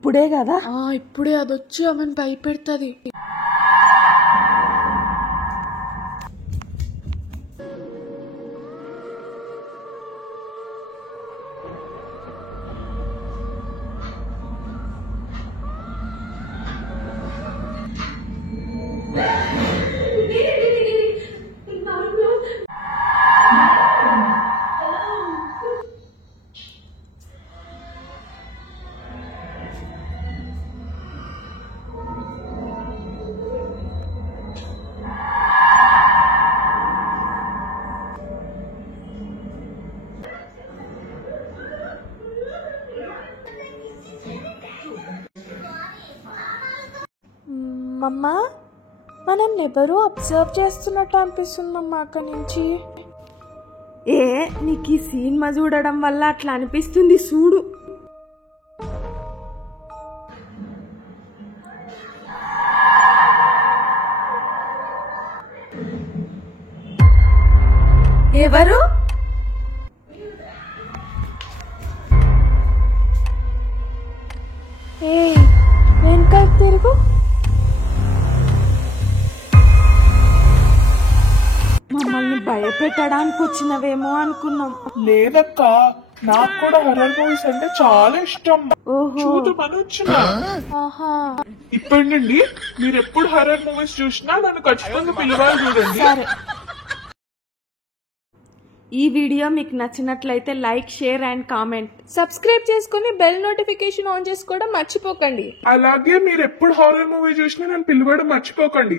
ఇప్పుడే కదా ఇప్పుడే అదొచ్చి ఆమెను భయపెడుతుంది. మమ్మా మనం ఎవరో అబ్జర్వ్ చేస్తున్నట్టు అనిపిస్తుంది మమ్మ అక్కడి నుంచి. నీకు ఈ సినిమా చూడడం వల్ల అట్లా అనిపిస్తుంది చూడు. ఎవరు? వెనక తిరుగు. మమ్మల్ని భయపెట్టడానికి వచ్చినవేమో అనుకున్నాం. లేదక్క, నాకు కూడా హర్రర్ మూవీస్ అంటే చాలా ఇష్టం. చూద్దామని వచ్చిన. ఇప్పటి నుండి మీరు ఎప్పుడు హర్రర్ మూవీస్ చూసినా నన్ను ఖచ్చితంగా పిలవాలి చూడండి. ఈ వీడియో మీకు నచ్చినట్లయితే like, share and comment. Subscribe చేసుకుని బెల్ నోటిఫికేషన్ ఆన్ చేసుకోవడం మర్చిపోకండి. అలాగే మీరు ఎప్పుడు హారర్ మూవీ చూసినా నన్ను పిలవడం మర్చిపోకండి.